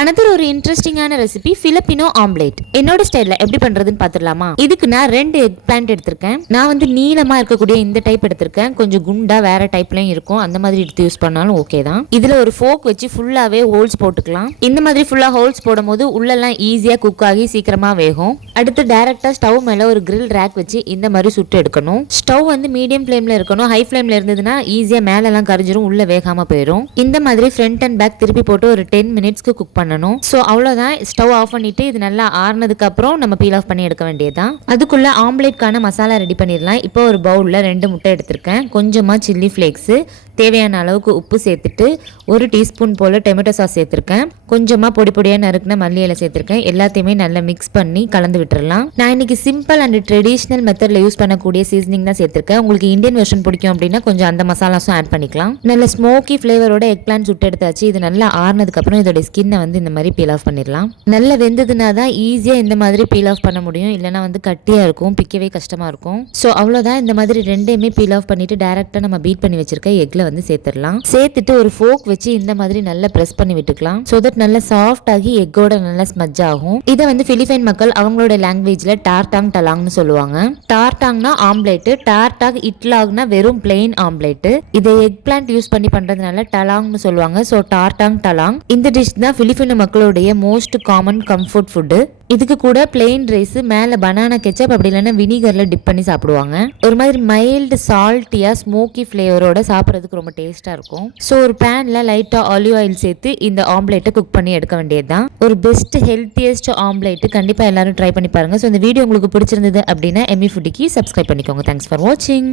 Another ஒரு இன்ட்ரெஸ்டிங்கான recipe Filipino omelette. என்னோட ஸ்டைல்ல எப்படி பண்றதுன்னு பாத்துடலாமா? இதுக்கு நான் 2 எக் பிளான்ட் எடுத்திருக்கேன். நான் வந்து நீளமா இருக்கக்கூடிய இந்த டைப் எடுத்திருக்கேன். கொஞ்சம் குண்டா வேற டைப்லயும் இருக்கும், அந்த மாதிரி எடுத்து யூஸ் பண்ணாலும் ஓகே தான். இதுல ஒரு ஃபோக் வச்சு ஃபுல்லாவே ஹோல்ஸ் போட்டுக்கலாம். இந்த மாதிரி ஃபுல்லா ஹோல்ஸ் போடும் போது உள்ளெல்லாம் ஈஸியா குக் ஆகி சீக்கிரமா வேகும். அடுத்து டைரக்டா ஸ்டவ் மேல ஒரு கிரில் ரேக் வச்சு இந்த மாதிரி சுட்டு எடுக்கணும். ஸ்டவ் வந்து மீடியம் ஃப்ளேம்ல இருக்கணும். ஹை ஃப்ளேம்ல இருந்ததுன்னா ஈஸியா மேல எல்லாம் கரிஞ்சிரும், உள்ள வேகாம போயிடும். இந்த மாதிரி ஃப்ரண்ட் அண்ட் பேக் திருப்பி போட்டு ஒரு 10 மினிட்ஸ்க்கு குக் பண்ணணும். ஸோ அவ்வளோதான். ஸ்டவ் ஆஃப் பண்ணிட்டு இது நல்லா ஆறுனதுக்கு அப்புறம் நம்ம பீல் ஆஃப் பண்ணி எடுக்க வேண்டியதுதான். அதுக்குள்ள ஆம்லேட்கான மசாலா ரெடி பண்ணிடலாம். இப்போ ஒரு பவுல்ல 2 முட்டை எடுத்திருக்கேன். கொஞ்சமா சில்லி ஃபிளேக்ஸ், தேவையான அளவுக்கு உப்பு சேர்த்துட்டு 1 டீஸ்பூன் போல டொமேட்டோ சாஸ் சேர்த்திருக்கேன். கொஞ்சமா பொடி பொடியா நறுக்கின மல்லி இலை சேர்த்திருக்கேன். எல்லாத்தையுமே நல்லா மிக்ஸ் பண்ணி கலந்து விட்டுறலாம். நான் இன்னைக்கு சிம்பிள் அண்ட் ட்ரெடிஷனல் மெத்தட்ல யூஸ் பண்ணக்கூடிய சீசனிங் தான் சேர்த்திருக்கேன். உங்களுக்கு இந்தியன் வெர்ஷன் பிடிக்கும் அப்படின்னா கொஞ்சம் அந்த மசாலாஸும் ஆட் பண்ணிக்கலாம். நல்ல ஸ்மோக்கி ஃபிளேவரோட எக் பிளான்ட் சுட்டு எடுத்தாச்சு. இது நல்லா ஆறுனதுக்கு அப்புறம் இதோட ஸ்கின்னை வந்து இந்த மாதிரி பீல் ஆஃப் பண்ணிடலாம். நல்லா வெந்ததுனா தான் ஈஸியா இந்த மாதிரி பீல் ஆஃப் பண்ண முடியும். இல்லைன்னா வந்து கட்டியா இருக்கும், பிக்கவே கஷ்டமா இருக்கும். ஸோ அவ்வளோதான். இந்த மாதிரி ரெண்டையுமே பீல் ஆஃப் பண்ணிட்டு டைரக்டா நம்ம பீட் பண்ணி வச்சிருக்க எக்ல வந்து சேர்த்துடலாம். சேர்த்துட்டு ஒரு ஃபோக் வச்சு இந்த மாதிரி நல்லா பிரஸ் பண்ணி விட்டுக்கலாம். சோ தட் நல்லா சாஃப்ட் ஆகி எக்கோட நல்லா ஸ்மஜ் ஆகும். இதை வந்து பிலிப்பைன் மக்கள் அவங்களோட லாங்குவேஜ்ல டார்டாங் டலாங்னு சொல்லுவாங்க. டார்டாங்னா ஆம்லேட், டார்டாக் இட்லாக்னா வெறும் பிளெயின் ஆம்லேட். இதை எக் பிளான்ட் யூஸ் பண்ணி பண்றதுனால டலாங்னு சொல்லுவாங்க. ஸோ டார்டாங் டலாங். இந்த டிஷ் தான் பிலிப்பைன் மக்களுடைய மோஸ்ட் காமன் கம்ஃபர்ட் ஃபுட்டு. இதுக்கு கூட பிளெயின் ரைஸ் மேல பனானா கெச்சப் அப்படி இல்லைன்னா வினிகர்ல டிப் பண்ணி சாப்பிடுவாங்க. ஒரு மாதிரி மைல்டு சால்ட்டியா ஸ்மோக்கி ஃபிளேவரோட சாப்பிட்றதுக்கு ரொம்ப டேஸ்டா இருக்கும். ஸோ ஒரு பேன்ல லைட்டா ஆலிவ் ஆயில் சேர்த்து இந்த ஆம்லேட்டை குக் பண்ணி எடுக்க வேண்டியதுதான். ஒரு பெஸ்ட் ஹெல்த்தியஸ்ட் ஆம்லேட் கண்டிப்பா எல்லாரும் ட்ரை பண்ணி பாருங்க. ஸோ இந்த வீடியோ உங்களுக்கு பிடிச்சிருந்தது அப்படின்னா எம்மி ஃபுட்டிக்கு சப்ஸ்கிரைப் பண்ணிக்கோங்க. தேங்க்ஸ் ஃபார் வாட்சிங்.